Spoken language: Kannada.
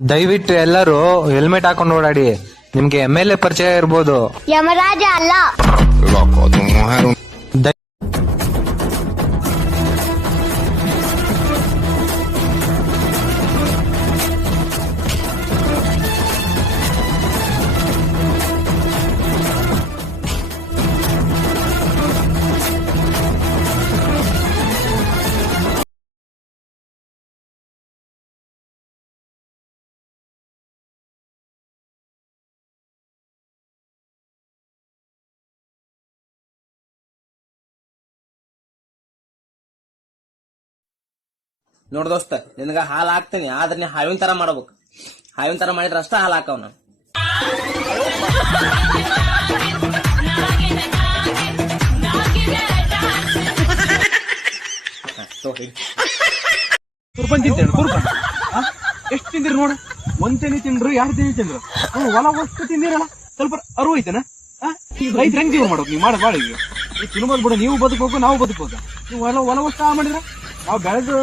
ದಯವಿಟ್ಟು ಎಲ್ಲರೂ ಹೆಲ್ಮೆಟ್ ಹಾಕೊಂಡು ಓಡಾಡಿ. ನಿಮ್ಗೆ MLA ಪರಿಚಯ ಇರ್ಬೋದು. ಯಮರಾಜ ಅಲ್ಲ. ನೋಡ್ ದೋಸ್ತ, ನಿನಗ ಹಾಲ್ ಹಾಕ್ತೀನಿ, ಆದ್ರೆ ನೀ ಹಾವಿನ ತರ ಮಾಡ್ಬೇಕು. ಹಾವಿನ ತರ ಮಾಡಿದ್ರೆ ಅಷ್ಟ ಹಾಲ್ ಹಾಕವ್ ನಾನು. ಕುರ್ಬನ್ ತಿಂತೇನೆ ಕುರ್ಬನ್. ಎಷ್ಟು ತಿಂದಿರಿ ನೋಡ, ಒಂದ್ ತೆನಿ ತಿಂದ್ರು, 2 ತೆನಿ ತಿಂದ್ರು, ಹೊಲ ವಸ್ತು ತಿಂದಿರಲ್ಲ. ಸ್ವಲ್ಪ ಅರಿವು ಐತನ? ರೈತರ ಹೆಂಗ್ ಜೀವ ಮಾಡೋದು? ನೀವು ಮಾಡೋದು ಬಾಳ ಈಗ. ನೀವು ತಿನ್ಬೋದು ಬಿಡ, ನೀವು ಬದುಕೋಕು, ನಾವು ಬದುಕೋಕ. ನೀವು ಹೊಲ ವಸ್ತು ಮಾಡಿದ್ರ ನಾವು ಬೆಳೆದು